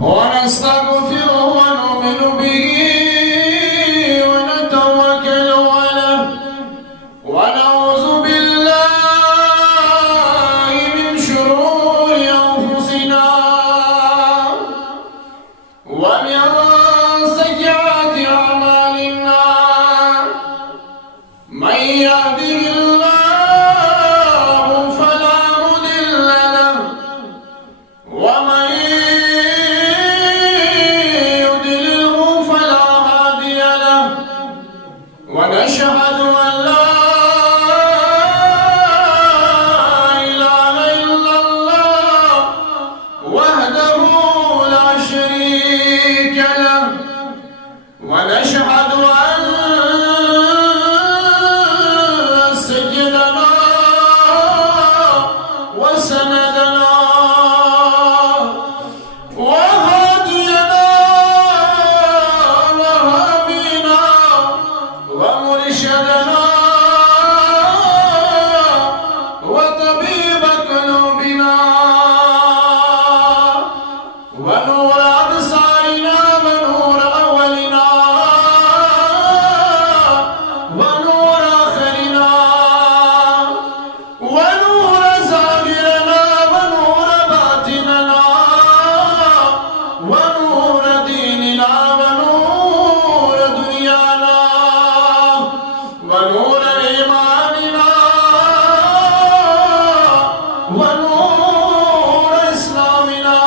ونستغفره ونؤمن به ونتوكل عليه ونعوذ بالله من شرور أنفسنا ومن سيئات أعمالنا من يهده الله فلا مضل له ومن يضلله فلا هادي له ونشهد أن لا إله إلا الله وحده لا شريك له ونشهد أن سيدنا وسندنا وهادينا وهابنا ومرشدنا وطبيب قلوبنا ونور أبصارنا ونور أولنا ونور آخرنا ونور ظاهرنا ونور باطننا ونور ديننا ونور دنيانا ونور إيماننا ونور إسلامنا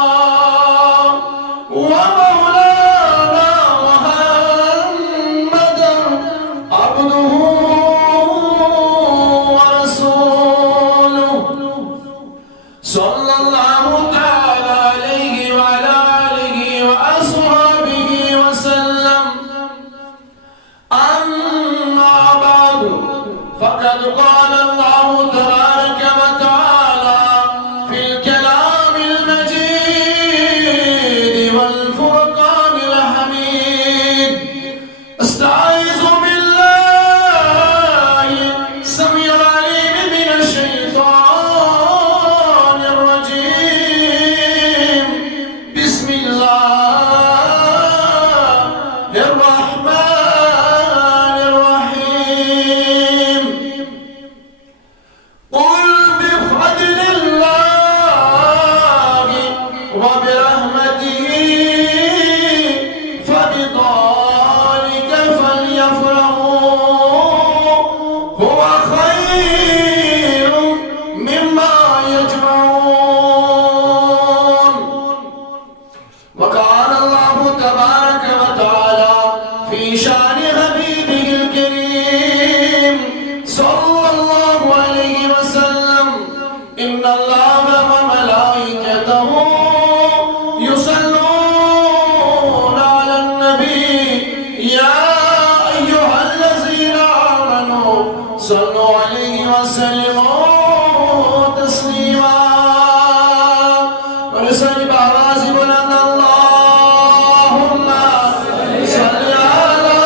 ومولانا محمدا عبده ورسوله صلى الله تعالى عليه وعلى آله وأصحابه وسلم أما بعد فقد قال الله تبارك وتعالى في الكلام المجيد والفرقان الحميد استعيذ بالله السميع العليم من الشيطان الرجيم بسم الله الرحمن الرحيم قل بفضل الله وبرحمته فبذلك فليفرحوا هو خير مما يجمعون وقال الله تبارك وتعالى في شأن حبيبه الكريم صلى الله عليه وسلم إن الله وملائكته يصلون على النبي يا أيها الذين آمنوا صلوا عليه وسلموا تسليما ونسأل بآواز بلند اللهم صل على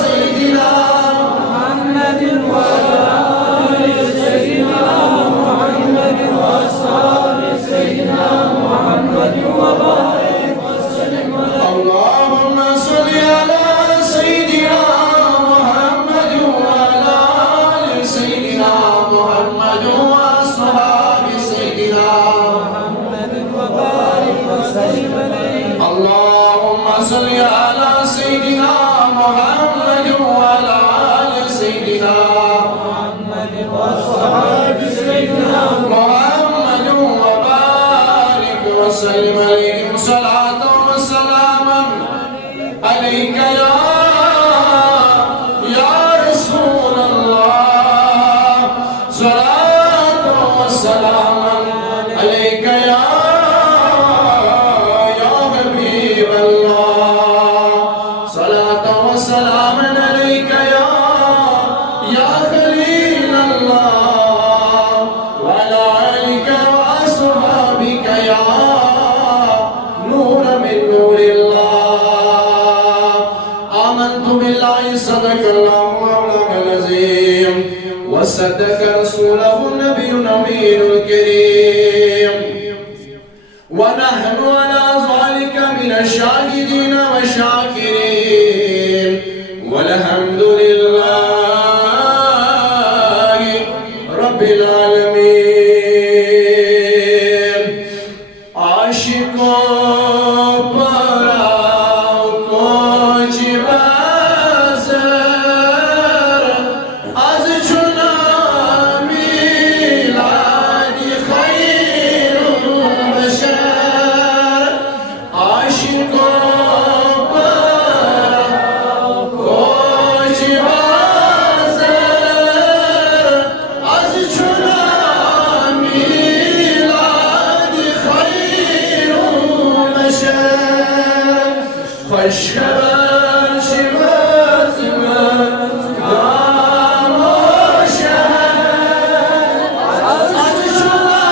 سيدنا محمد وعلى آل سيدنا محمد وأصحاب سيدنا محمد وبارك وسلم اللهم صل على سيدنا محمد وعلى آل سيدنا محمد وأصحاب سيدنا محمد وبارك وسلم عليه. اللهم صل على سيدنا محمد وعلى آل سيدنا محمد وأصحاب سيدنا محمد وبارك وسلم عليه صلاة وسلاما عليك يا رسول الله صلاة وسلاما عليك يا حبيب الله صلاة وسلاما عليك يا خليل الله وعلى آلك وأصحابك يا نور من نور الله آمنت بالله صدق الله مولانا العظيم وصدق رسوله النبي الأمين الكريم ونحن على ذلك من الشاهدين والشاكرين والحمد لله رب العالمين. عاشقوں پر آؤ کچھ بازر از چنا میلاد خیر البشر. عاشقوں پر آؤ کچھ بازر از چنا میلاد خیر البشر. خوش خبر شود مقام و شهر از چنا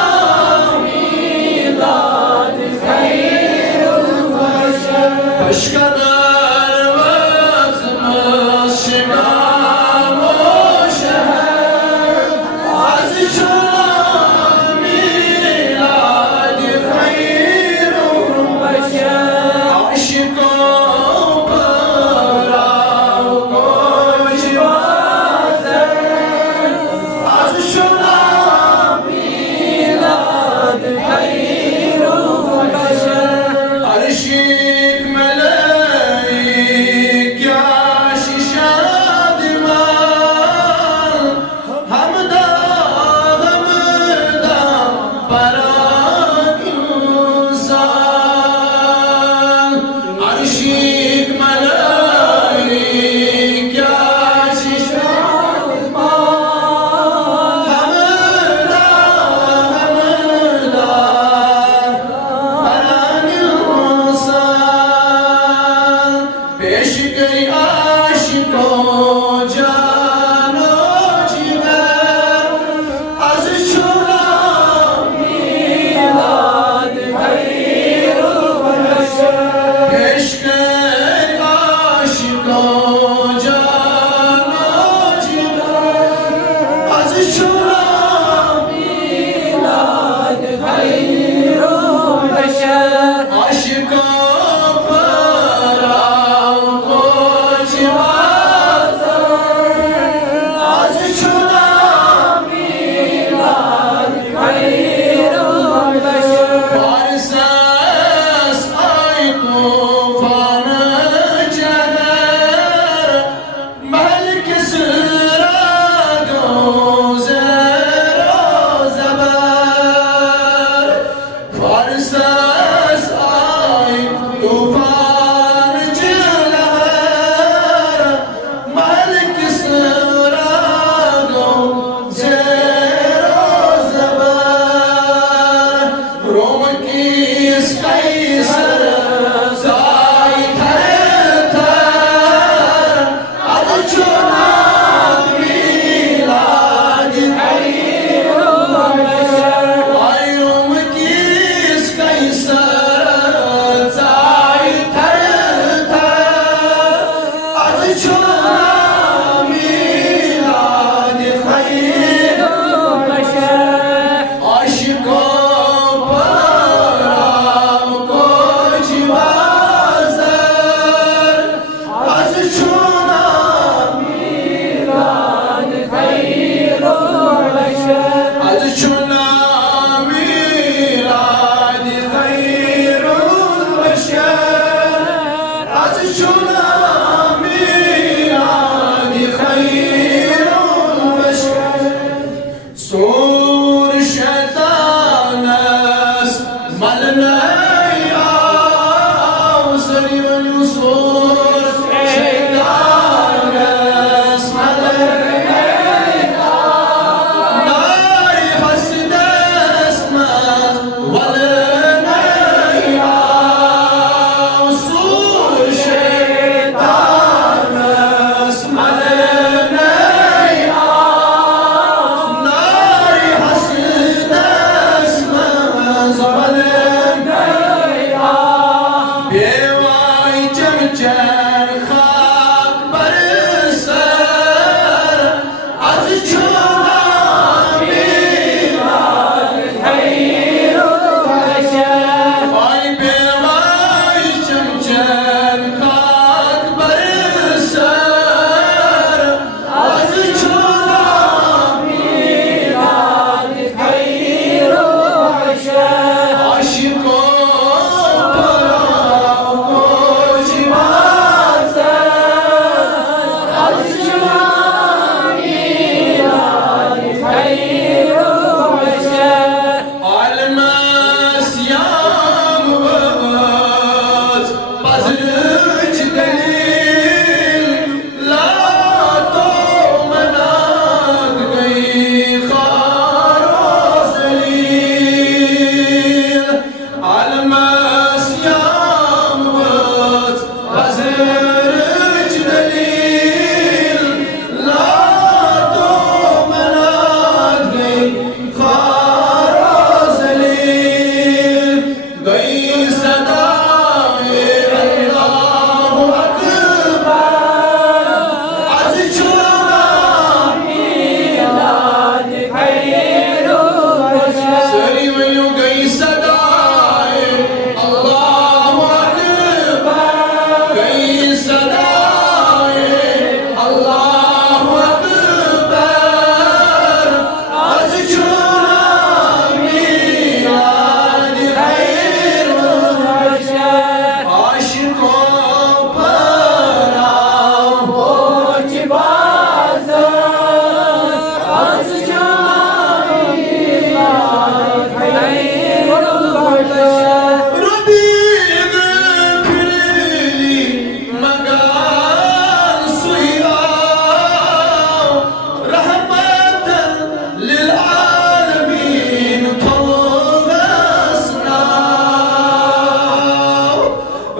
میلاد خیر البشر. خوش خبر وزم شمام و شهر از چنا میلاد خیر البشر. عاشقوں پر آؤ کچھ بازر از چنا میلاد خیر البشر. عرشیک ملائک یا شاد مان حمدا حمدا برای انسان. عرشیک ملائک یا شاد مان حمدا حمدا برای انسان. پیش گئی عاشقوں جان و جگر از چنا میلاد خیر البشر. پیش گئی عاشقوں جان و جگر از چنا میلاد خیر البشر. عاشقوں پر آؤ کچھ بازر از چنا میلاد خیر البشر. فارس است آی طوفان جگر ملک سراد و زر و زبر. فارس است آی طوفان جگر ملک سراد و زر و زبر. روم کیس قیصر زای تر از چنا میلاد خیر البشر. آی روم کیس قیصر زای تر از چنا میلاد خیر البشر. عاشقوں پر آؤ کچھ بازر از چنا میلاد خیر البشر. از چنا میلاد خیر البشر. از چنا میلاد خیر البشر. سور شیطان است ملنای آوزری ولی سور شیطان است ملنای نای حسد است ولنای سور شیطان است ملنای نای حسد است ولنای بیوای چمچر خاک بر سر از چنا میلاد خیر البشر. آی بیوای چمچر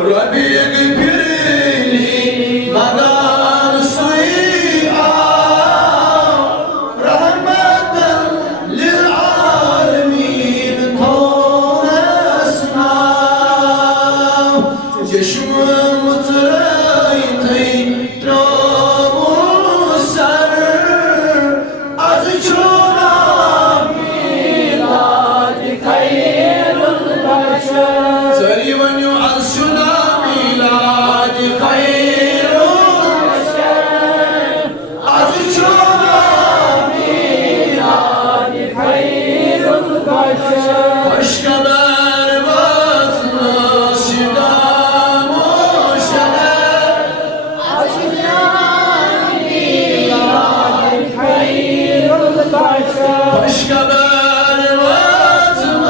ربی پھرلی مدار سوئی آو رحمتا للعالمین تھونس ناو چشم مترائی تھی ترامو سر از چونا میلاد خیر البشر سری ونیو از چونا میلاد خیر البشر از چونا میلاد خیر البشر خوشخبر وطن شدام و شهر میلاد خیر البشر خوشخبر وطن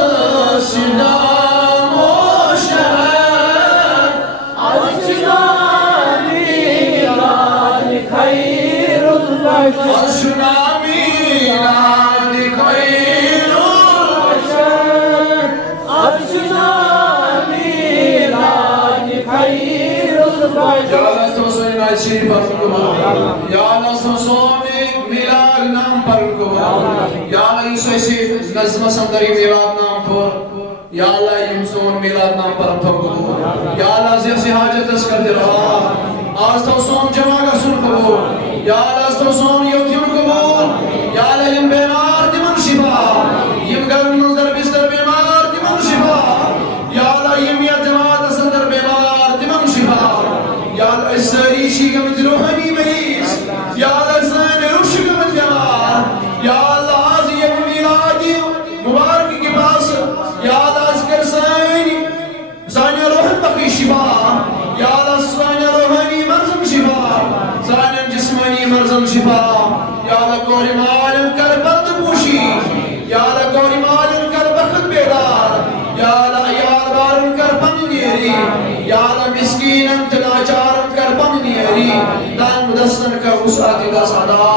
شدام و شهر میلاد خیر البشر از چونا میلاد خیر میلاد خیر البشر یا اللہ سوسوی ناچی پر کو یا اللہ سوسوی میلاد نام پر کو یا اللہ سوسی نظم سندری میلاد نام پر یا اللہ سون میلاد نام پر کو یا اللہ زیسی حاجت اس کر دے رہا آج تو سون جمع کا سن کو یا اللہ تو سون یوتیون کو یا اللہ یم بیمار تمن شفا یم گرم نظر بستر بیمار تمن شفا یا اللہ یم یا جماعت سندر بیمار تمن شفا یا اللہ ساری شیگمت روحانی مریض یا اللہ سانی روشگمت بیمار یا اللہ آج یم میلادی مبارک کے پاس یا اللہ اذکر سانی روحن بقی شفا یا اللہ سانی روحانی مرزم شفا سانی جسمانی مرزم شفا یا اللہ کوری مالن کر بند پوشی یا اللہ کوری مالن کر بخت بیدار یا اللہ عیال بارن کر بند نیری یا اللہ مسکینن تلاچارن کر بند نیری دان مدستن کر وسعتی دا صدا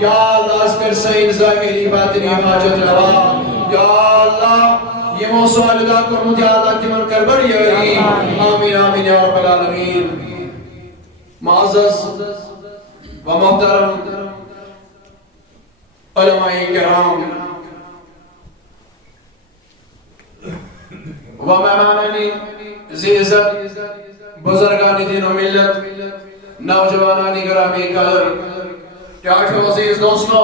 یا اللہ اذکر سین ظاہری باطنی حاجت روا یا اللہ یہ موسوع لگا کرمت یا اللہ تمن کر بڑی آئی آمین آمین یا رب العالمین معزز و محترم علماء کرام و مہمانانی عزت بزرگان دین و ملت نوجوانانی گرامی قدر ٹاٹھو عزیز دوستو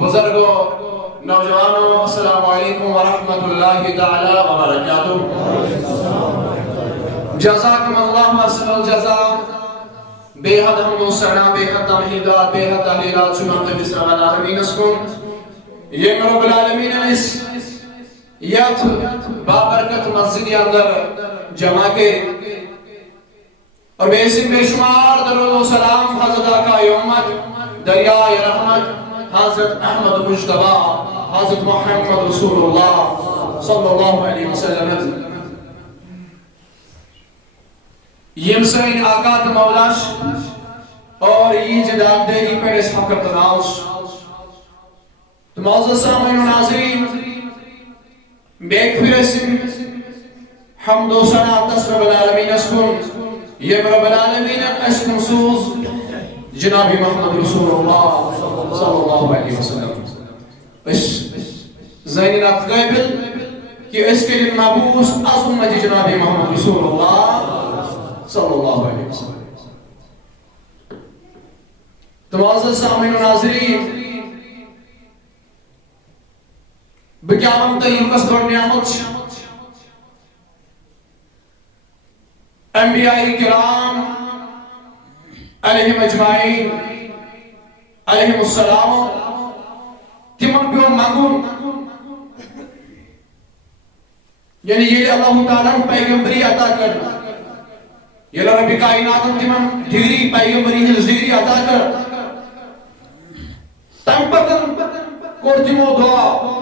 بزرگوں نوجوانوں السلام علیکم ورحمۃ اللہ تعالی وبرکاتہ جزاکم اللہ احسن الجزاء بے حد حمد و ثنا بے حد تمہیدات بے حد تحلیلات شمام نبی صلی اللہ علیہ وسلم یہ رب العالمین اس یت بابرکت مسجد اندر جمع کے اور بے شمار درود و سلام حضرت آقا امت دریائے رحمت حضرت احمد مجتبی حضرت محمد رسول اللہ صلی اللہ علیہ وسلم یم سین آقات مولاش اور یہ جداد دیگی پر اس فقر تناوش تو معزز سامعین و ناظرین بیک پھر اسم حمد و ثنا رب العالمین اسکن یم رب العالمین اسکن سوز جناب محمد رسول اللہ صلی اللہ علیہ وسلم اس زینات قابل کہ اس کے لئے مبوس از امت جناب محمد رسول اللہ صلی اللہ علیہ وسلم تو معزز سامعین و ناظرین بکیام تیم قصبر نعمت انبیاء کرام علیہم اجمعین علیہم السلام تمن پیو مانگون یعنی یہ اللہ تعالیٰ پیغمبری عطا کرنا یہ رب کائنات تمن ڈگری پیغمبری ڈگری عطا کر تم پتن کور تمو دعا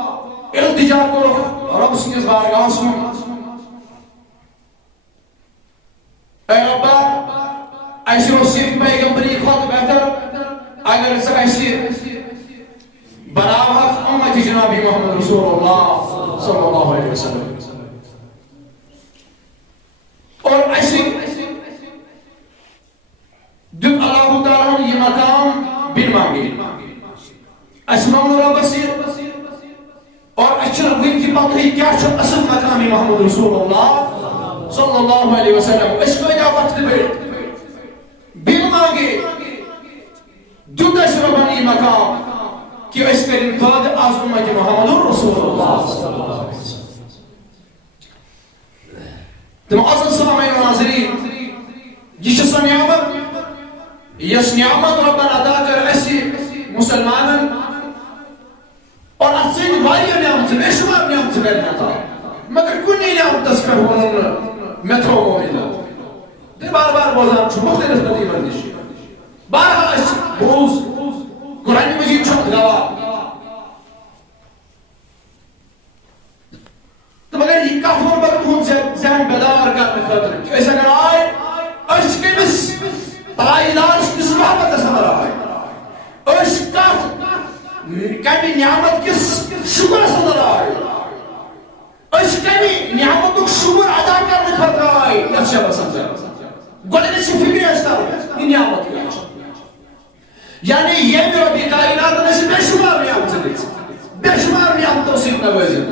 التجا کرو رب سنس بارگاہ سن اے ربا ایسی رسیم پیغمبری خود بہتر اگر ایسی بناوہ امت جناب محمد رسول اللہ صلی اللہ علیہ وسلم اور ایسی اللہ علیہ وسلم اس کو جا وقت بیٹھ بل مانگے جد اس ربانی مقام کہ اس کریں قائد اعظم محمد رسول اللہ صلی اللہ علیہ وسلم. تو معزز سامعین و ناظرین یہ سو نعمت یس نعمت ربنا عطا کر اسی مسلمانن اور اسی واریاہ نعمت بے شمار نعمت کرنا تھا مگر کنی نعمت اس پر ونن میتھو مومنہ دے بار بار بولان چھو مختلف قدیمہ نشی بارحال اس بروز قرآن مجید چھوٹ گواہ تو مگر یہ کافر برکون سے ذہن بیدار کرنے خاطر کہ ایسا اگر آئے اس کے بس تائیدار اس کس محبت سمر آئے اس کا کمی نعمت کس شکر سمر آئے اس کمی نعمت کو شکر ادا کرنے خاطر آئے یہ شبہ سمجھا گوڑے سے فکری اشتار یہ نعمت کی یعنی یہ میرا بھی کائنات میں سے بے شمار نعمت سے دیکھ بے شمار نعمت تو سیکھ نوازی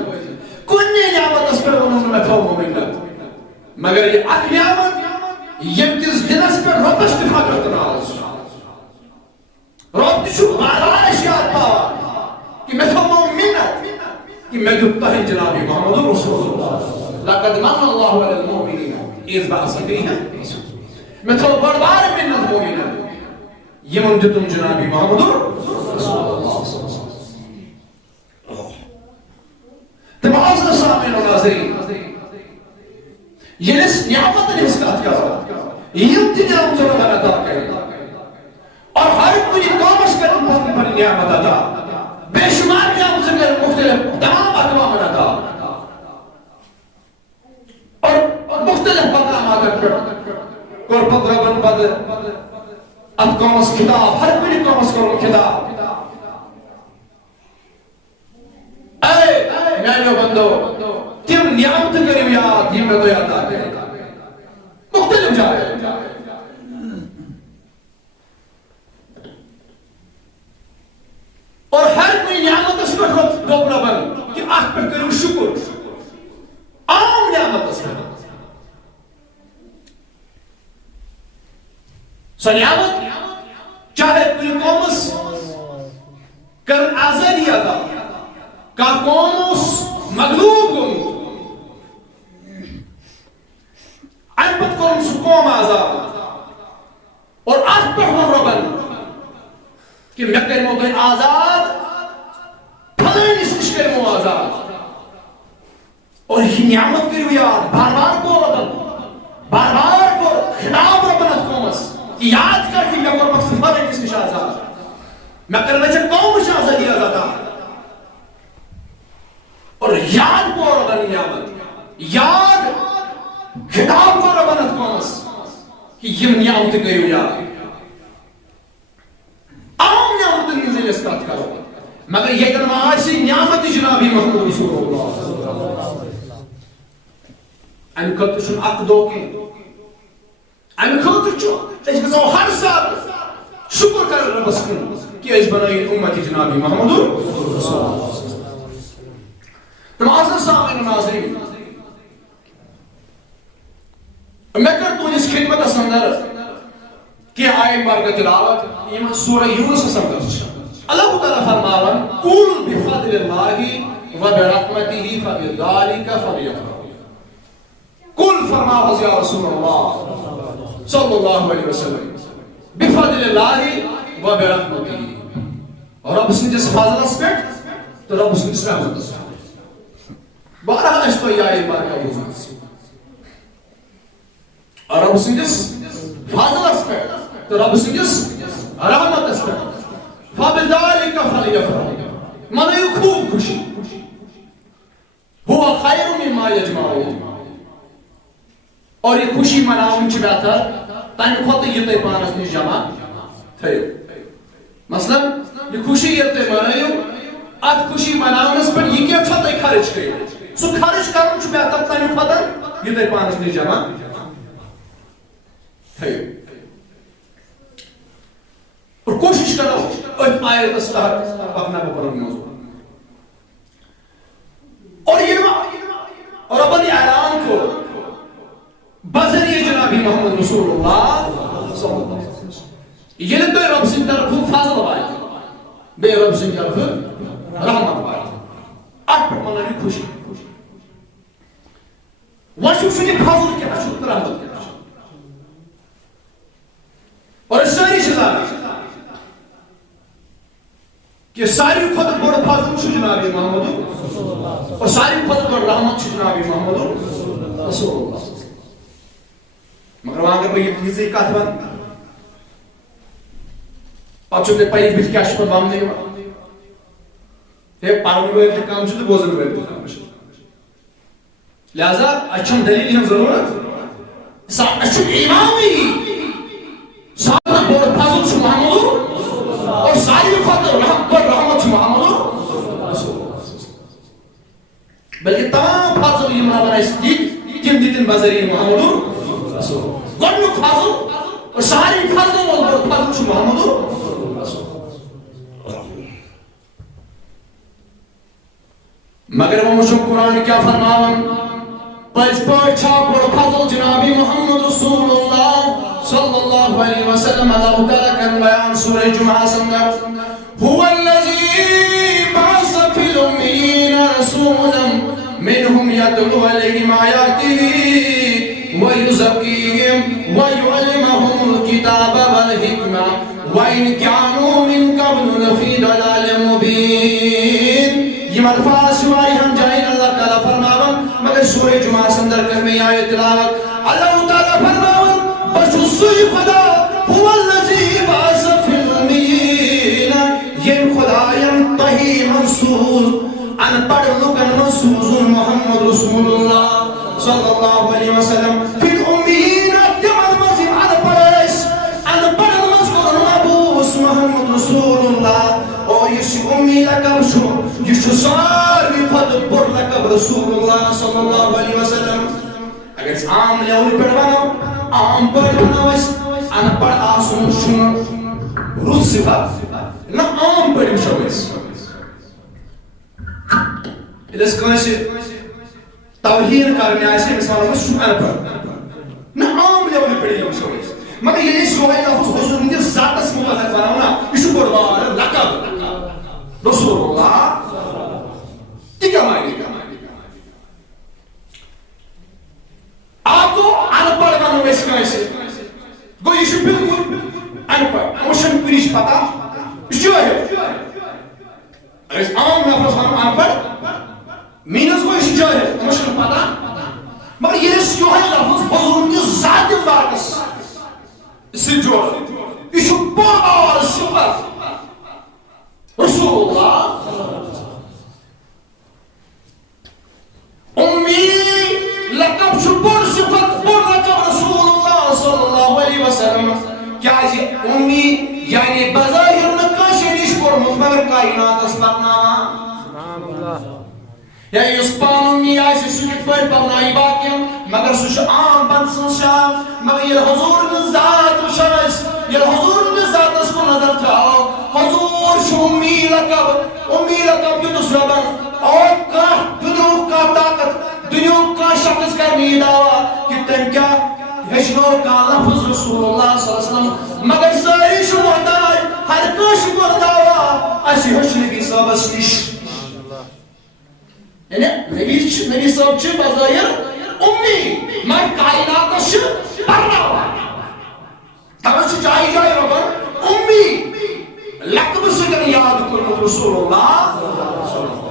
کنی نعمت اس پر انہوں نے تھو مومنت مگر یہ اک نعمت یہ کس دنس پر رب استفا کرتا ناز رب تشو باران اشیاء پاوا کہ میں تھو مومنت کہ میں جبتا ہے جنابی محمد رسول اللہ لقد من اللہ علی المومنین اس بعث فیہا میں تھو بردار منت مومنت یہ من جتم جنابی محمد رسول اللہ معاذ سامعین و ناظرین یہ اس نعمت نے اس کا کیا یہ نعمت جو ربنا عطا کرے اور ہر کوئی قوم اس کا پر نعمت عطا بے شمار نعمت سے مختلف تمام اقوام عطا اور مختلف مقامات پر قربت ربن پد اب قوم اس خطاب ہر کوئی قوم اس کو خطاب میانو بندو تم نعمت کریو یاد یہ میں تو یاد آگئے مختلف جائے اور ہر کوئی نعمت اس پر دوبرا بن کہ آخ پر کریو شکر عام نعمت اس پر سو نعمت چاہے کوئی قومس کر آزادی ادا کا قومس مغلوب گومت انپت قوم سو قوم آزاد اور آخ پر ہم ربن کہ میں کرمو گئی آزاد پھلین اس کش کرمو آزاد اور یہ نعمت کریو یاد بار بار کو خطاب ربنت قومس کہ یاد کر کہ میں قربت پھلین اس کش آزاد میں کرنے چھے قوم اس آزادی آزاد اور یاد کو ربن نعمت یاد خطاب کو ربنت قومس کہ یہ نعمت کریو یاد عام نعمت نزل اسکات کرو مگر یہ کرنا سے نعمت جنابی محمد رسول اللہ ان خطر شن اک دو کے ان خطر چو اس کے سو ہر ساتھ شکر کر ربس کن کہ اس بنائی امت جنابی محمد رسول اللہ معزز سامعین و ناظرین میں کرتا ہوں اس خدمت اندر کہ آئے بار کا تلاوت یہ سورہ یونس اندر اللہ تعالیٰ فرماون قل بفضل اللہ و برحمتہ فبذالک فلیفرحوا قل فرماؤ یا رسول اللہ صلی اللہ علیہ وسلم بفضل اللہ و برحمتہ رب سنجس فضل اسپیٹ تو رب سنجس رحمت اسپیٹ بارہ اشتو یا ایک بار کا بزرگ اور رب سنجس فاضل اسپیٹ تو رب سنجس رحمت اسپیٹ فَبِذَالِكَ فَلْيَفْرَحُوا مَنَ یہ خوب خوشی ہوا خیر مما یجمعون اور یہ خوشی مناون چھ بہتر تانی خود یہ تے پانس نیش جمع تھے مثلا یہ خوشی یہ تے منائیو ات خوشی مناون اس پر یہ کیا چھتے خرچ گئے سو خرچ کرن چھ بہتر تانی خود یہ تے پانس نیش جمع تھے اور کوشش کرو اس آیت اس تحت اپنا بپرم موضوع اور یہ رب نے اعلان کو جناب محمد رسول اللہ صلی اللہ علیہ وسلم یہ تو رب سن طرف فضل وائے بے رب سن طرف رحمت وائے اٹھ پر منانی خوشی وشو سنی فضل کیا شکر رحمت کیا اور اس ساری شکار کہ ساری خود بڑھ فضل چھو جناب محمد اور ساری خود بڑھ رحمت چھو جناب محمد رسول اللہ مگر وہاں اگر بھئی یہ کہا تھا پچھو دے پائی بیچ کیا شکر بام دے ہے پارمی ہوئے تھے کام چھو دے بوزن ہوئے تھے کام چھو لہذا اچھم دلیل ہم ضرورت اچھم امامی سارا بڑھ فضل چھو محمد اور ساری خود رحمت چھو محمد بلکہ تمام فضل یہ منابر اس کی کم دیتن بذریعہ محمد گوڑنو فضل اور ساری فضل اور فضل چھو محمد مگر وہ مجھو قرآن کیا فرماون پس پر چھاپ اور فضل جنابی محمد رسول اللہ صلی اللہ علیہ وسلم اللہ تعالیٰ کن بیان سورہ جمعہ سندر هو الذي بعث في الأمين رسولا منهم يتلو عليهم آياته ويزكيهم ويعلمهم الكتاب والحكمة وإن كانوا من قبل لفي ضلال مبين یہ الفاظ شماری ہم جائیں اللہ تعالیٰ فرماون مگر سورہ جمعہ سندر کرنے آئے تلاوت اللہ تعالیٰ فرماون بس سوئی خدا هو الذي بعث في الأمين یہ خدا ینتہی منصور ان پڑھ لکن منصور محمد رسول اللہ صلی اللہ علیہ وسلم فی الامین تمن مزیم ان پڑھس ان پڑھ مذکر مبوس محمد رسول اللہ اور یہ امی لکب شو یہ ساری خود پر لکب رسول اللہ صلی اللہ علیہ وسلم اگر اس عام لیولی پر بناو عام پر بناو اس ان پڑھ آسون شنو روز صفات نا عام پر شو اس اس کنسی توہین کرنے آئے سے مثال میں شو ان پر نا عام لیولی پر شو اس مگر یہ نہیں سوئی لفظ حضور مجھے ذات اس مبادت بناو نا اسو قربان لکب رسول اللہ کیا معنی آپ کو انپڑھ بنو اس کا ایسے گو یہ شو بالکل انپڑھ موشن پریش پتا جو ہے اس عام لفظ بنو انپڑھ مینس کو اس جو ہے موشن پتا مگر یہ جو ہے لفظ حضور کی ذات مبارکس اس سے جوڑ یہ شو بار صفت رسول اللہ امی لقب شو بار صفت بار لقب رسول اللہ صلی اللہ علیہ وسلم کیا جی امی یعنی بظاہر نکاشی نیش پر مخبر کائنات اسپرنا یا اس پان امی آئیسی سنت پر پرنائی باقیم مگر سوش عام بنسن شام مگر یہ حضور نزاد وشایس یہ حضور نزاد اس کو نظر جاؤ حضور شو امی لقب جو دوسرا بن اور کا دنوں کا طاقت دنوں کا شخص کا نیداوا کہ تم کیا ہشنو کا لفظ رسول اللہ صلی اللہ علیہ وسلم مگر ساری شو مہدائی ہر کش مہداوا ایسی ہشن کی صحبت نش یعنی نبی صاحب چھ بظاہر امی میں کائنات چھ پرنا ہوا تمہیں چاہی جائے ربن امی لقب سے کر یاد کرنا رسول اللہ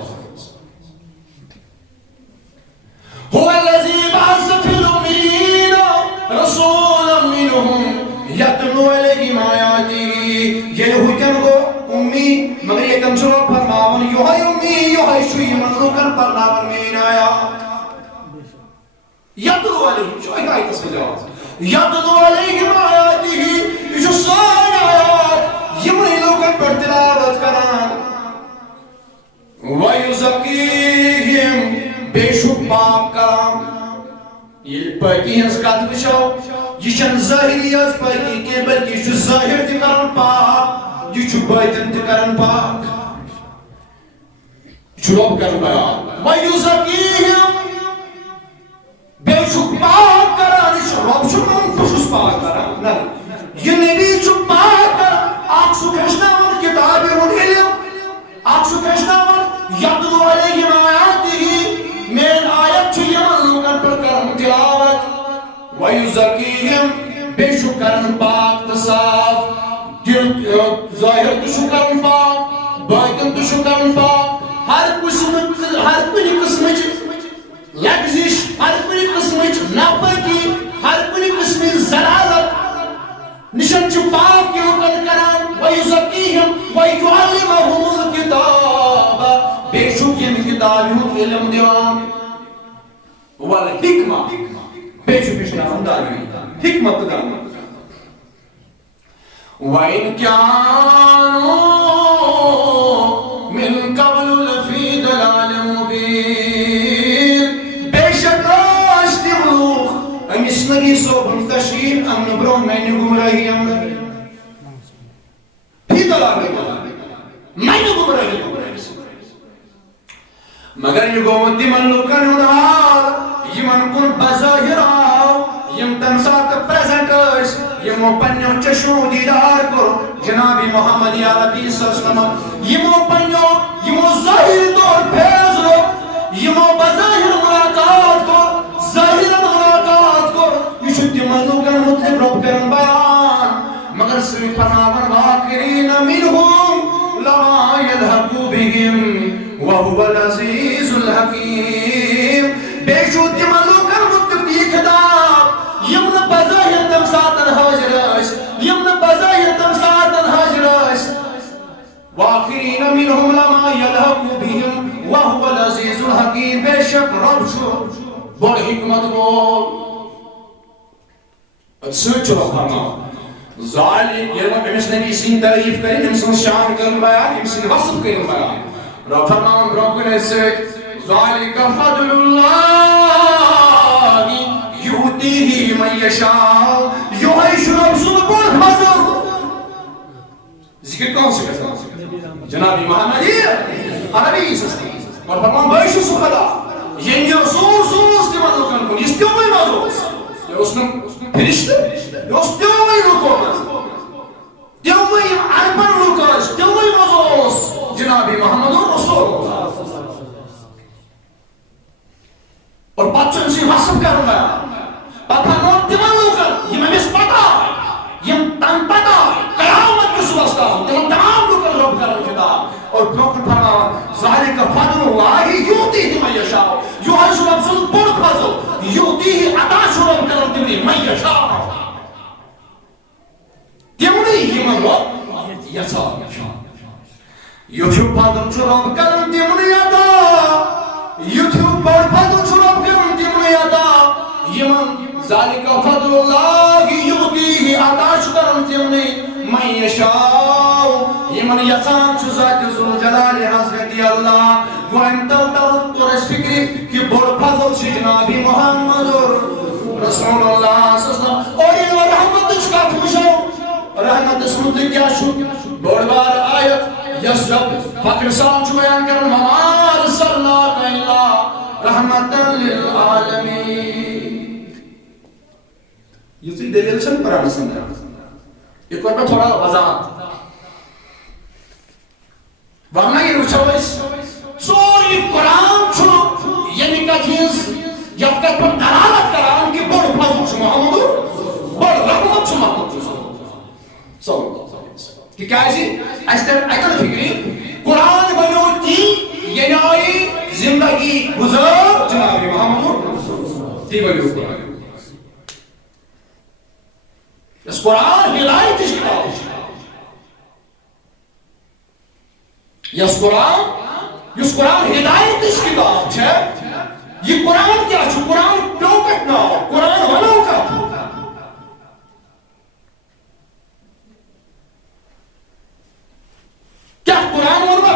هو الذي بعث في الأمين رسولا منهم يتلو عليهم آياته یہ حکم کو امی مگر یہ کم شروع فرماون یو ہے امی یو ہے شوی منلوکن فرماون میں آیا یتلو علیہم شو ایک آیت اس میں جواب یتلو علیہم آیاته جو سان آیات یہ منلوکن پر تلاوت کران وَيُزَكِّيهِمْ بے شک پاک کرام یہ پاکی ہنس کا دکشاو یہ چند ظاہری از پاکی کے بلکہ جو ظاہر دکرن پاک یہ جو باطن دکرن پاک جو رب کرن بیان وَيُزَكِّيهِمْ بے شک پاک کران یہ رب شکن وَيُزَكِّيهِمْ بے شکرن پاک تصاف دل ظاہر تو شکرن پاک باطن تو شکرن پاک ہر کلی قسمچ لغزش ہر کلی قسمچ ناپاکی ہر کلی قسم زلالت نشن چھ پاک کی لکن کران وَيُزَكِّيهِمْ وَيُعَلِّمَهُمُ الْكِتَابَ بے شک یہ کتاب یوں علم دیوان والحکمہ بے شک اشتہم داری حکمت داری وَإِنْ كَانُوا مِنْ قَبْلُ لَفِي ضَلَالٍ مُبِينٍ بے شک راشتی ملوک امس نبی صوبن تشریف امن برون میں نے گمراہی امن فی ضلال میں نے گمراہی مگر یہ گوت تمن لوکن ہنار یمن کن بظاہر آو یم تم سات پریزنٹ اس یمو پنیو چشمو دیدار کو جناب محمد یا ربی صلی اللہ علیہ وسلم یمو پنیو یمو ظاہر طور پھیز لو یمو بظاہر ملاقات کو ظاہر ملاقات کو یہ شد تمن لوکن مطلب رب کرن بیان مگر صرف فرماون واقرین منہم لما یلحقو بہم وَهُوَ الْعَزِيزُ الْحَكِيمُ بے شک تمن لوکن مطلب یہ خطاب یمن بظاہر تم ساتن حاضر اس یمن بظاہر تم ساتن حاضر اس وَآخِرِينَ مِنْهُمْ لَمَا يَلْحَقُ بِهِمْ وَهُوَ الْعَزِيزُ الْحَكِيمُ بے شک رب چھو بڑ حکمت بول سوچ رو فرما ظالم یہ امس نبی سین تعریف کریں امسن شان کرن بیان امسن وصف کرن بیان رب فرمان برکن سیک ذالک فضل اللہ یؤتیہ من یشاء یعیش رب سن بول حضر ذکر کون سے کرتا جناب محمد عربی سستی اور فرمان بیش سخدا ین رسول سوز تیمان لکن کن اس تیوئی مزوز یہ اس نے فرشتے یہ اس تیوئی لکن تیوئی عربن لکن تیوئی مزوز جناب محمد رسول اور بچن سے وصف کروں گا پتہ نوٹ تمام لوگن یہ میں اس پتہ یہ تم پتہ قیامت کی سوستا ہوں تمام لوگن رب کرن خطاب اور بروکن فرمان ذالک فضل اللہ یؤتیہ من یشاء یعیش رب سن بڑ فضل یؤتیہ عطا شرب کرن تمہیں من یشاء تمہیں یہ من رب یسا یوتیوب فضل شرب کرن تمہیں عطا یوتیوب بڑ فضل شرب کرن تمہیں عطا یمن ذالک فضل اللہ یؤتیہ عطا شرب تمہیں من یشاء یمن یسان چھ ذات ذوالجلال حضرت اللہ وانتو ترد اس فکری کہ بڑ فضل چھ جناب محمد رسول اللہ صلی اللہ علیہ وسلم اور یہ رحمت اس کا خوشو رحمت اس مدد کیا شو بڑ بار آیت یس رب فقر سان چھ بیان کرن وما ارسلناک الا رحمتا للعالمین یہ سی دلیل چھن قرآن سندر یہ قرآن میں تھوڑا وضاحت ورنہ یہ رچوائس سوری قرآن چھو یعنی کا چیز جب تک پر دلالت کران کہ بڑ فضل چھو محمد بڑ رحمت چھو محمد صلی اللہ علیہ وسلم کہ کیا ہے جی ایکن فکری قرآن بنو تی یعنی آئی زندگی گزار جناب محمد تی بنو قرآن اس قرآن ہدایت اس کتاب یس قرآن ہدایت اس کتاب ہے یہ قرآن کیا چھو قرآن کیوں کٹنا ہو قرآن ونو کا کیا قرآن ونو کا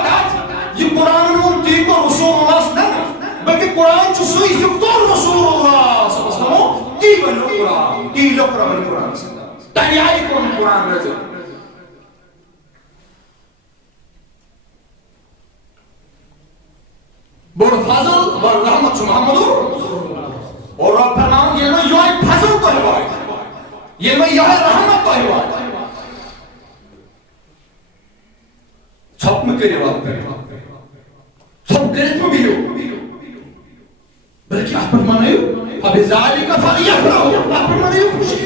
یہ قرآن ون تیکو رسول اللہ صلی اللہ علیہ وسلم بلکہ قرآن چھو سوئی یکتور رسول اللہ صلی اللہ علیہ وسلم تی بنو قرآن تی لکرہ بنو قرآن صلی اللہ علیہ وسلم تنیائی قرآن رضا بڑ فضل بڑ رحمت چھو محمد اور رب فرمان یہ میں یہ فضل کو حوایت یہ میں یہ رحمت کو حوایت چھپ میں کرے وقت چھپ کرے تو بھی ہو بلکہ آپ پر منائیو فَبِذَلِكَ فَلْيَفْرَحُوا آپ پر منائیو خوشی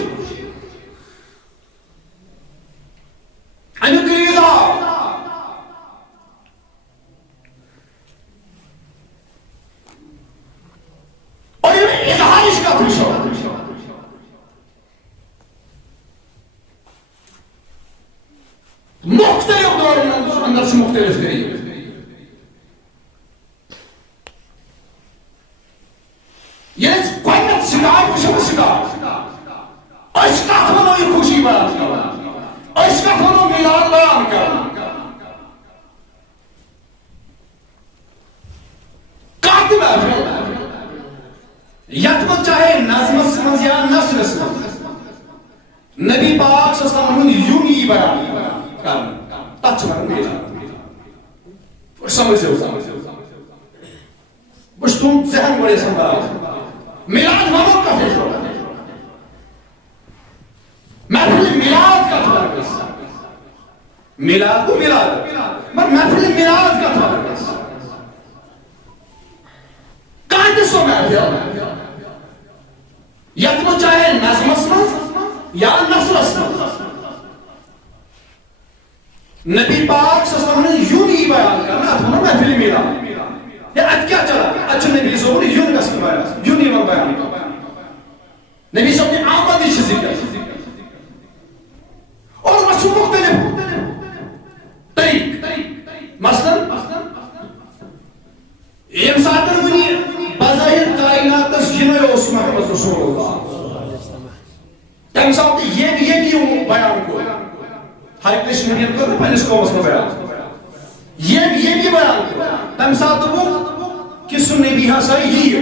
امیک لیے اور یہ اظہار اس کا خوش ہو مختلف دور میں اندر سے مختلف طریقے یہ گوڈنیتھ سٹارٹ وچھو سٹارٹ اس کا ونو یہ خوشی بیان کران اس کا ونو میلاد بیان کران کاتب محفل یتم چاہے نظمس منز یا نثرس منز نبی پاک صلی اللہ علیہ وسلم یونی بیان کران تچ ونان میلاد سمجھو بس تم ذہن بڑے سنبھال میلاد ونو کا فیصلہ محفل میلاد کا تھا میلاد کو میلاد مگر محفل میلاد کا تھا کہاں سو محفل یتم چاہے نظمس منز یا نثرس منز نبی پاک صلی اللہ علیہ وسلم نے یوں ہی بیان کرنا اتنا محفل میلاد یہ ات کیا چلا اچھا نبی صلی اللہ علیہ وسلم یوں کس بیان یوں نہیں بیان نبی صلی اللہ علیہ وسلم نے آمدی چیزی کیا اور وہ مختلف طریق مثلا یم ساتن ونی بظاہر کائنات جنوی اس محمد رسول اللہ تم ساتھ یہ بھی بیان کو ہر کس نبی کو پہلس قومس میں بیان یہ بھی بیان کو تم ساتھ وہ کہ سن نبی ہسا یہ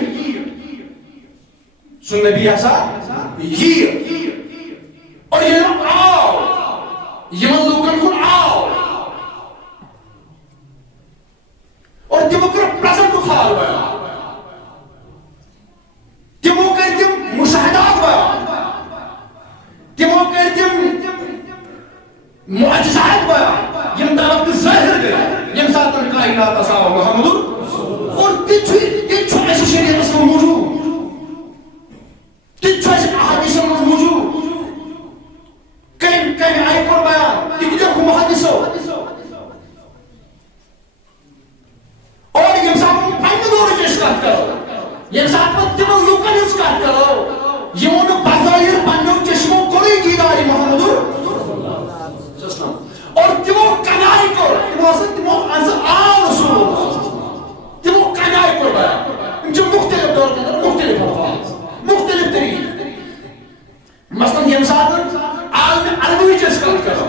سن نبی ہسا یہ اور یہ لوگ آؤ یہ لوگن کو آؤ اور تمو کر پریزنٹ خال بیان تمو کر تم مشاہدات بیان تمو کر تم معجزات بیان یم طرف ظاہر گئے یم ساتن کائنات اسا محمد اور تچھو ایسی شریعت میں موجود تچھو ایسی احادیث میں موجود کہیں آئی پر بیان تکجر کو محادث ہو اور یم ساتن پہنے دور جیس کات کرو یم ساتن تمن لوکن اس کات کرو یمون بظاہر پنو چشموں کوئی دیداری محمد اور تمو کنائی کو تمو انسان آن رسول اللہ تمو کنائی کو بیان ان جو مختلف دور کے اندر مختلف الفاظ مختلف طریق مثلا یم ساتن عالم عربی جیس کات کرو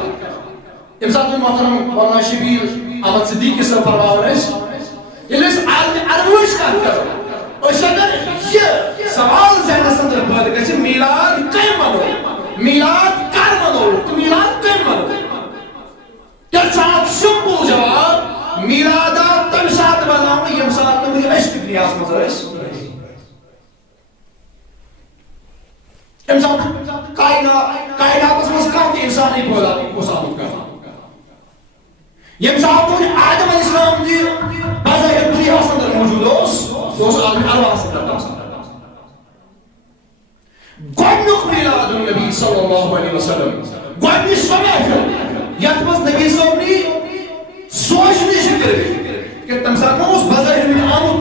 یم ساتن محترم مولانا شبیر احمد صدیقی سے فرماور ہے یہ لیس عالم عربی جیس کات کرو اور شکر یہ سوال ذہن سندر پہلے کسی میلاد کئی منو میلاد کر منو تو میلاد کئی منو کیا چاہت سمپل جواب میلادا تم ساتھ بناؤں یم ساتھ نموری عشق نیاز مزر اس یم ساتھ کائنات اس مسکات انسانی پودا مصابت کرنا یم ساتھ نموری آدم علیہ السلام دی بظاہر دنیا سندر موجود اس آدمی ارواح سندر داستا گوڑنک میلاد النبی صلی اللہ علیہ وسلم گوڑنی سمع پھر یتمس نبی صلی اللہ علیہ وسلم سوچنے شکر گئی کہ تم ساتھ اس بظاہر میں آمد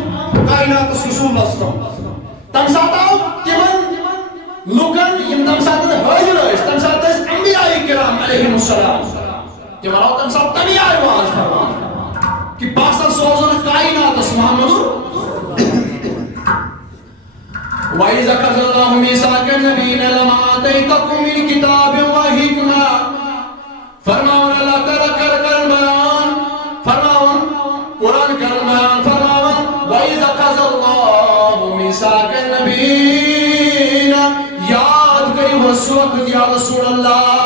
کائنات رسول اللہ صلی اللہ علیہ وسلم تم ساتھ آؤ تمن لوکن یم تم ساتھ حاضر ہے تم ساتھ انبیاء کرام علیہ السلام تمن آؤ تم ساتھ تمی آئے واضح فرمان کہ باسر سوزن کائنات محمد وَإِذَا قَضَى اللَّهُ مِيثَاقَ النَّبِيِّينَ لَمَا آتَيْتُكُم مِّن كِتَابٍ وَحِكْمَةٍ فرماؤن اللہ تعالیٰ کرن بیان فرماؤن قرآن کرن بیان فرماؤن وَإِذَا قَضَى اللَّهُ مِيثَاقَ النَّبِيِّينَ یاد کری اس وقت یا رسول اللہ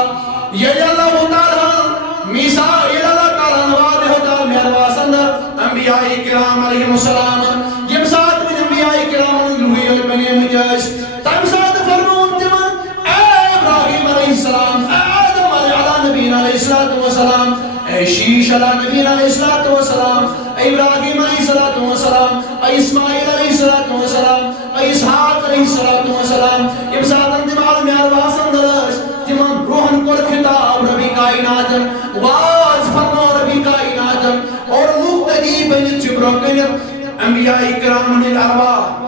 یہ اللہ تعالیٰ میثاق یہ اللہ تعالیٰ نواد ہوتا میروا سندر انبیاء کرام علیہ السلام یم ساتھ من انبیاء کرام بنی مجاز تم ساتھ فرمون تمن اے ابراہیم علیہ السلام اے آدم علیہ نبینا علیہ السلام اے شیش علیہ نبینا علیہ السلام اے ابراہیم علیہ السلام اے اسماعیل علیہ السلام اے اسحاق علیہ السلام یم ساتن تم عالم ارواح اندر تمن روحن کور خطاب ربی کائنات واز فرمو ربی کائنات اور مقتدی بنت برکن انبیاء کرام الارواح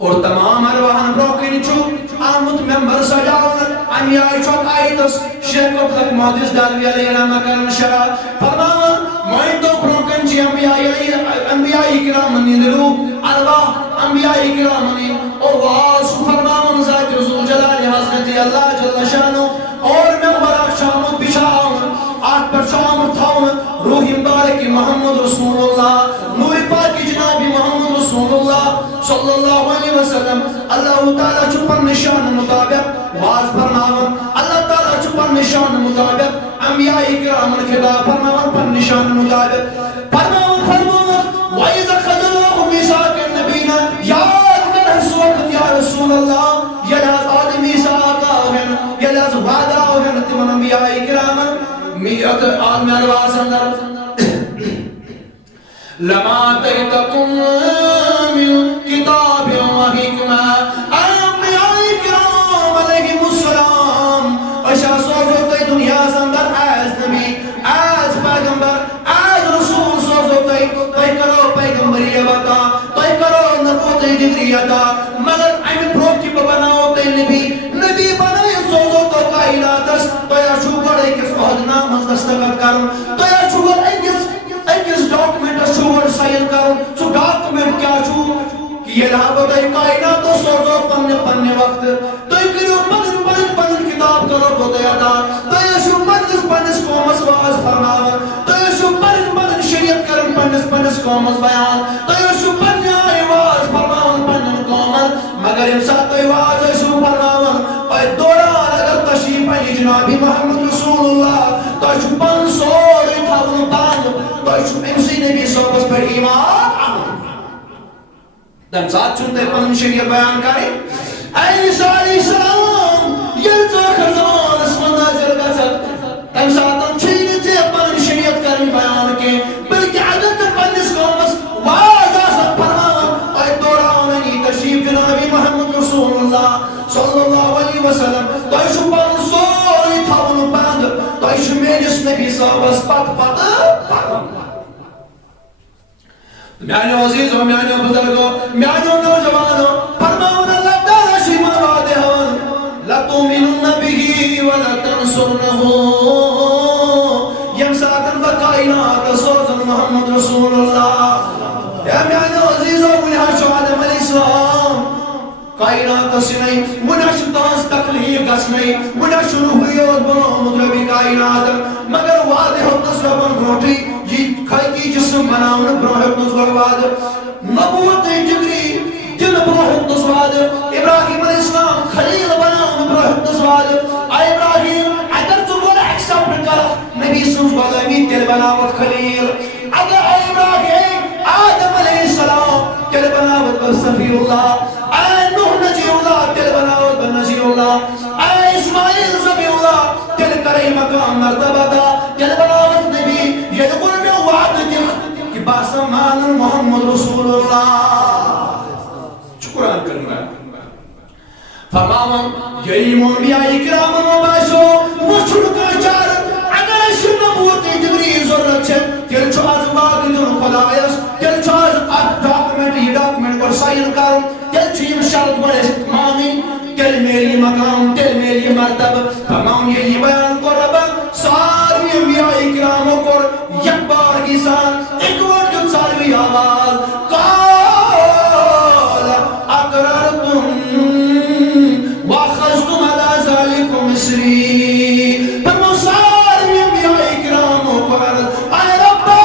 اور تمام ارواحن برکن چھو آمد ممبر سجاون انبیاء چوک آیتس شیخ ابلک محدث دالوی علیہ الرحمہ کرن شرح فرماون موین تو برکن چی انبیاء کرام نیلو ارواح انبیاء کرام نی اور واز فرماون ذات رسول جلال حضرت اللہ جل شانو اور ممبر شامت بچاون آٹھ پر شامت تھاون روح مبارک محمد رسول اللہ نور پاک جناب محمد رسول اللہ صلی اللہ علیہ وسلم اللہ تعالیٰ چھپر نشان مطابق واز فرماون اللہ تعالیٰ چھپر نشان مطابق انبیاء کرام خطاب فرماون پر نشان مطابق فرماون وَإِذَا خَذَ اللَّهُ مِيثَاقَ النَّبِيِّينَ یاد کر اس وقت یا رسول اللہ یلاز آدمی میثاق ہوگن یلاز وعدہ ہوگن تمن انبیاء کرام میت عالم ارواح اندر لما آتيتكم من كتاب وحكمة انبیاء کرام علیہم السلام اشیا سوزوتے دنیا اندر ایز نبی ایز پیغمبر ایز رسول سوزوتے تُہۍ کرو پیغمبری عطا تُہۍ کرو نبوت ڈگری عطا مگر امہ برونٛہہ کہ بہٕ بناوو تُہۍ نبی بنٲیِتھ سوزو تو کائناتس تۄہہِ چھُو گۄڈٕ أکِس عہدنامس دستخط کرُن تۄہہِ چھُو گۄڈٕ أکِس ڈاکومنٹس چھُو گۄڈٕ ساین کرُن سُہ ڈاکومنٹ کیٛاہ چھُ کہ ییٚلہِ بہٕ تۄہہِ کائناتو سوزو پننہِ وقتہٕ تُہۍ کٔرِو پنٕنۍ کتاب کرو بہٕ تۄہہِ عطا تُہۍ ٲسِو پننِس قومس واز فرماوان تُہۍ ٲسِو پنٕنۍ شریعت کران پننِس قومس بیان تُہۍ ٲسِو پننہِ آیہِ واز فرماوان پننٮ۪ن قومن مگر ییٚمہِ ساتہٕ تُہۍ واز ٲسِو فرماوان پتہٕ دوران اگر تشریف انہِ جناب محمد رسول اللہ تۄہہِ چھُو پنُن سورُے تھاوُن بنٛد تۄہہِ چھُو أمسٕے نبی صٲبس پٮ۪ٹھ ایمان اَنُن تمہِ ساتہٕ چھُنہٕ تۄہہِ پنٕنۍ شریعت بیان کرٕنۍ اے عیسیٰ علیہ السلام ییٚلہِ ژٕ ٲخر زمانس منٛز نٲزِل گژھکھ تمہِ ساتہٕ چھُے نہٕ ژےٚ پنٕنۍ شریعت کرٕنۍ بیان کینٛہہ بلکہِ اگر ژٕ پننِس قومس واز آسکھ فرماوان تۄہہِ دوران یی تشریف جناب محمد رسول اللہ صلی اللہ علیہ وسلم تۄہہِ چھُو پنُن سورُے تھاوُن بنٛد تۄہہِ چھُو میٲنِس نبی صٲبس پتہٕ پکُن میانیو عزیزو میانیو بزرگو میانیو نوجوانو فرماون اللہ تعالیٰ چھُ یِمن وعدٕ ہاوان لَتُؤْمِنُنَّ بِهِ وَلَتَنصُرُنَّهُ ییٚمہِ ساتہٕ بہٕ کائناتس سوزن محمد رسول اللہ اے میانیو عزیزو وُنہِ حظ چھُ آدم علیہ السلام کائناتس یِنٕے وُنہِ حظ چھُ تہنٛز تخلیٖق گژھنٕے وُنہِ حظ چھُنہٕ ہُے یوت بنومُت ربی کائنات مگر وعدٕ ہیوٚتنس رۄبن برونٛٹھٕے یہ خلقی جسم بناون برونٛہہ ہیوٚتنس گۄڈٕ وعدٕ نبوت ڈگری دِنہٕ برونٛہہ ہیوٚتنس وعدٕ ابراہیم علیہ السلام خلیل بناون برونٛہہ ہیوٚتنس وعدٕ اے ابراہیم اگر ژٕ گۄڈٕ ایکسپٹ کرکھ نبی سٕنٛز غلٲمی تیٚلہِ بناوتھ خلیل اگر اے ابراہیم آدم علیہ السلام تیٚلہِ بناوتھ بہٕ صفی اللہ اے نوح نجی اللہ تیٚلہِ بناوتھ بہٕ نجی اللہ اے اسماعیل ذبی اللہ تیٚلہِ کرے مقام مرتبہ دا تیٚلہِ بناوتھ نبی ییٚلہِ گۄڈٕ مےٚ وعدٕ دِکھ کہ بہٕ ہسا مانن محمد رسول اللہ چھُ قرآن کران فرماون ییٚلہِ یِمو انبیاء کرامو باسیو وۄنۍ چھُنہٕ کانٛہہ چارٕ اگر اَسہِ نبوت ڈگری ضروٗرت چھِ تیٚلہِ چھُ آز وعدٕ دیُن خۄدایس تیٚلہِ چھُ آز اکھ ڈاکومنٹ یہِ ڈاکومنٹ گۄڈٕ ساین کرُن تیٚلہِ چھِ یِم شرط گۄڈٕ اَسہِ مانٕنۍ تیٚلہِ میلہِ یہِ مقام تیٚلہِ میلہِ یہِ مرتبہٕ فرماون ییٚلہِ یہِ بیان کوٚر رۄبن سارنٕے انبیاء کرامو کوٚر یکبارگی سان اِکوٹ دیُت ساروٕے آواز قال اقررتم واخذتم على ذلكم مصری فرماون سارنٕے انبیاء کرامو کوٚر عرض اے رۄبا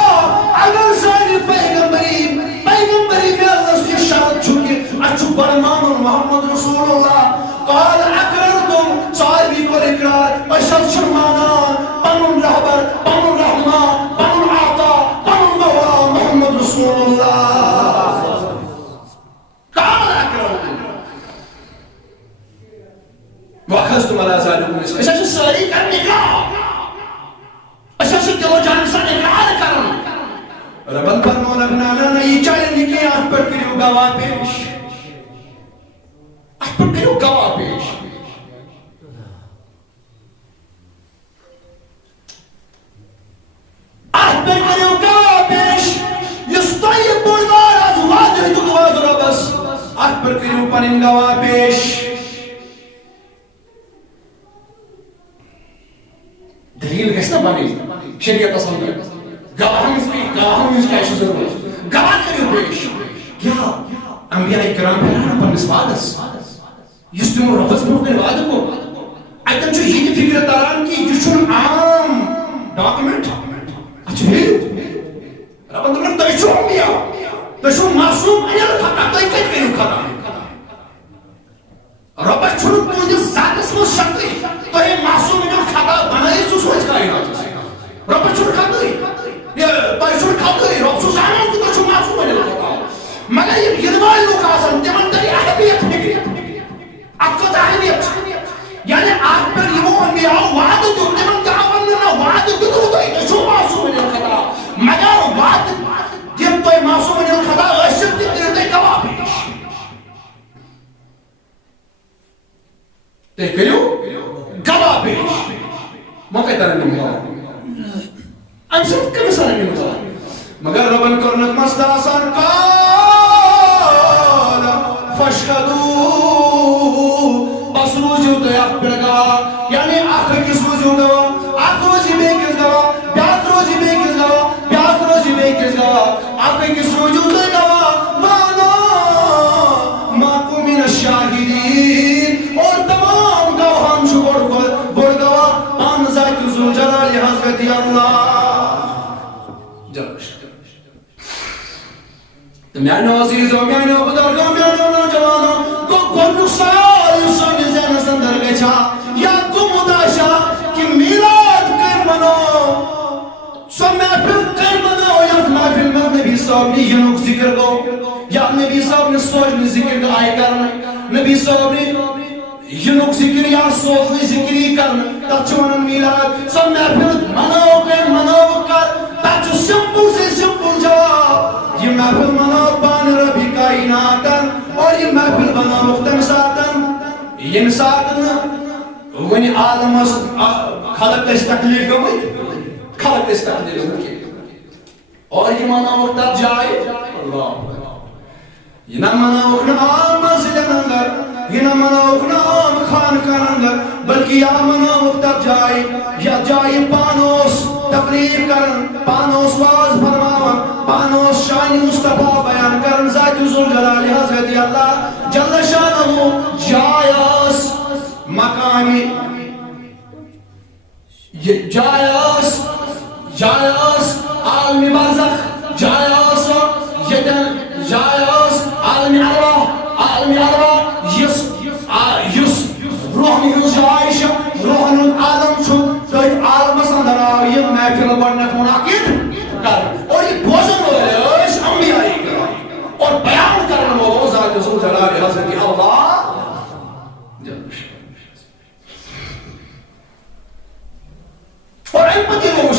اگر سانہِ پیغمبری میلنس یہِ شرط چھُ کہ اَسہِ چھُ گۄڈٕ مانُن محمد رسول اللہ قال اقررتم ساروٕے کوٚر اقرار أسۍ حظ چھِ مانان پنُن رہبر پنُن رہنما پنُن آقا پنُن مولا محمد رسول اللہ قال اقررتم واخذتم على ذلكم مصری أسۍ حظ چھِ سٲری کران اقرار أسۍ حظ چھِ دِلو جانہٕ سان اقرار کران ربن فرمون ابنانا یہ چاہیے نہیں کہ آپ پر کریو گواہ پیش، آپ پر کریو گواہ پیش. آپ پر کریو گواہ پیش یس طیب بردار از واجہ تو گواہ ربس آپ پر کریو پنن گواہ پیش. دلیل گژھِ نا بنٕنۍ شریعتس اندر گواہن ہٕنٛز کیٛاہ چھِ ضروٗرت؟ گواہ کٔرِو پیش. کیٛاہ انبیاء کرام پھیران پننِس وعدس یُس تِمو رۄبس برونٛہہ کنہِ وعدٕ کوٚر اتٮ۪ن چھُ یہِ تہِ فِکرِ تران کہِ یہِ چھُنہٕ عام ڈاکیومنٹ، اتھ چھُ ویلیو. رۄبن دوٚپُن تُہۍ چھِو انبیا، تُہۍ چھِو معصوٗم انل خطا، تُہۍ کتہِ کٔرِو خطا؟ رۄبس چھُنہٕ تُہنٛدِس ذاتس منٛز شکٕے تۄہہِ معصوٗم انل خطا بنٲیِتھ سُہ سوزِ کائناتس. رۄبس چھُنہٕ خطٲیی، تۄہہِ چھُنہٕ خطٲیی، رۄب چھُ زانان کہِ تۄہہِ چھُو معصوٗم انل خطا. مگر یِم یِنہٕ وٲلۍ لُکھ آسن تِمن ترِ اہمیت فِکرِ اتھ کۭژاہ اہمیت چھِ. یعنی اتھ پٮ۪ٹھ یِمو انبیاہو وعدٕ دیُت تِمن کیٛاہ وننہٕ نہ وعدٕ دیُتوٕ تۄہہِ چھُو معصوٗم انل خطا، مگر وعدٕ یِم تۄہہِ معصوٗم انل خطا ٲسِو تہِ کٔرِو تُہۍ گواہ پیش. تُہۍ کٔرِو گواہ پیش. وۄنۍ کتہِ ترن یِم گواہ؟ امہِ سۭتۍ کٔمِس انن یِم گواہ؟ مگر ربن کوٚرنکھ مسلہٕ آسان فاشهدوا بس روزیو تُہۍ اتھ پٮ۪ٹھ گواہ. یعنی اکھ أکِس روزیو گواہ، اکھ روزِ بیٚکِس گواہ، بیٛاکھ روزِ بیٚکِس گواہ، بیٛاکھ روزِ بیٚکِس گواہ، اکھ أکِس روزیو تُہۍ گواہ. وانا معكم من الشاهدين. اور تمام گواہن چھُ بوٚڑ گواہ پان ذات ذوالجلال حضرت اللہ. میانو عزیزو، میانو بزرگو، میانو نوجوانو، گۄڈنیُک سوال یُس سٲنِس ذہنس اندر گژھِ ہا یا گُمُداشا کہ میلاد کر منو، سۄ محفل کر منو یتھ محفل منٛز نبی صٲب نہِ یِنُک ذکر گوٚو یا نبی صٲب نہِ سوزنٕچ ذکر آیہِ کرنہٕ، نبی صٲب نہِ یِنُک ذکر یا سوزنٕچ ذکر یی کرنہٕ، تتھ چھِ ونان میلاد. سۄ محفل منو کر تتھ چھُ سمپل سے سمپل جواب، یہ محفل منو پان ربی کائناتن. اور یہ محفل بناوُکھ تمہِ ساتن ییٚمہِ ساتہٕ نہٕ وۄنۍ عالمس خلق ٲسۍ تکلیٖف گٔمٕتۍ، خلق ٲسۍ تکلیٖف گٔمٕتۍ. اور یہ مناوُکھ تتھ جایہِ یہ نہ مناوُکھ نہٕ عام مسجدن اندر، یہ نہ مناوُکھ نہٕ عام خانقاہن اندر، بلکہ یہ مناوُکھ تتھ جایہِ یتھ جایہِ پانہٕ اوس تقریر کرن، پانہٕ اوس واز فرماوان، پانہٕ اوس شانہِ مصطفیٰ بیان کرن ذات ذوالجلال حضرت اللہ جل شانہ. جاے ٲس مقامی، جاے ٲس عالمِ برزخ، جاے ٲس ییٚتٮ۪ن، جاے ٲس عالمِ ارواح یُس روحن ہٕنٛز جاے چھِ، روحن ہُنٛد عالم چھُ. تٔتھۍ عالمس اندر آو یہِ محفل گۄڈنٮ۪تھ منعقد کرنہٕ. اور یہ بوزن وٲلۍ ٲسۍ انبیاء کرام اور بیان کرن وول اوس ذات ذوالجلال حضرت اللہ. اور امہِ پتہٕ یِمو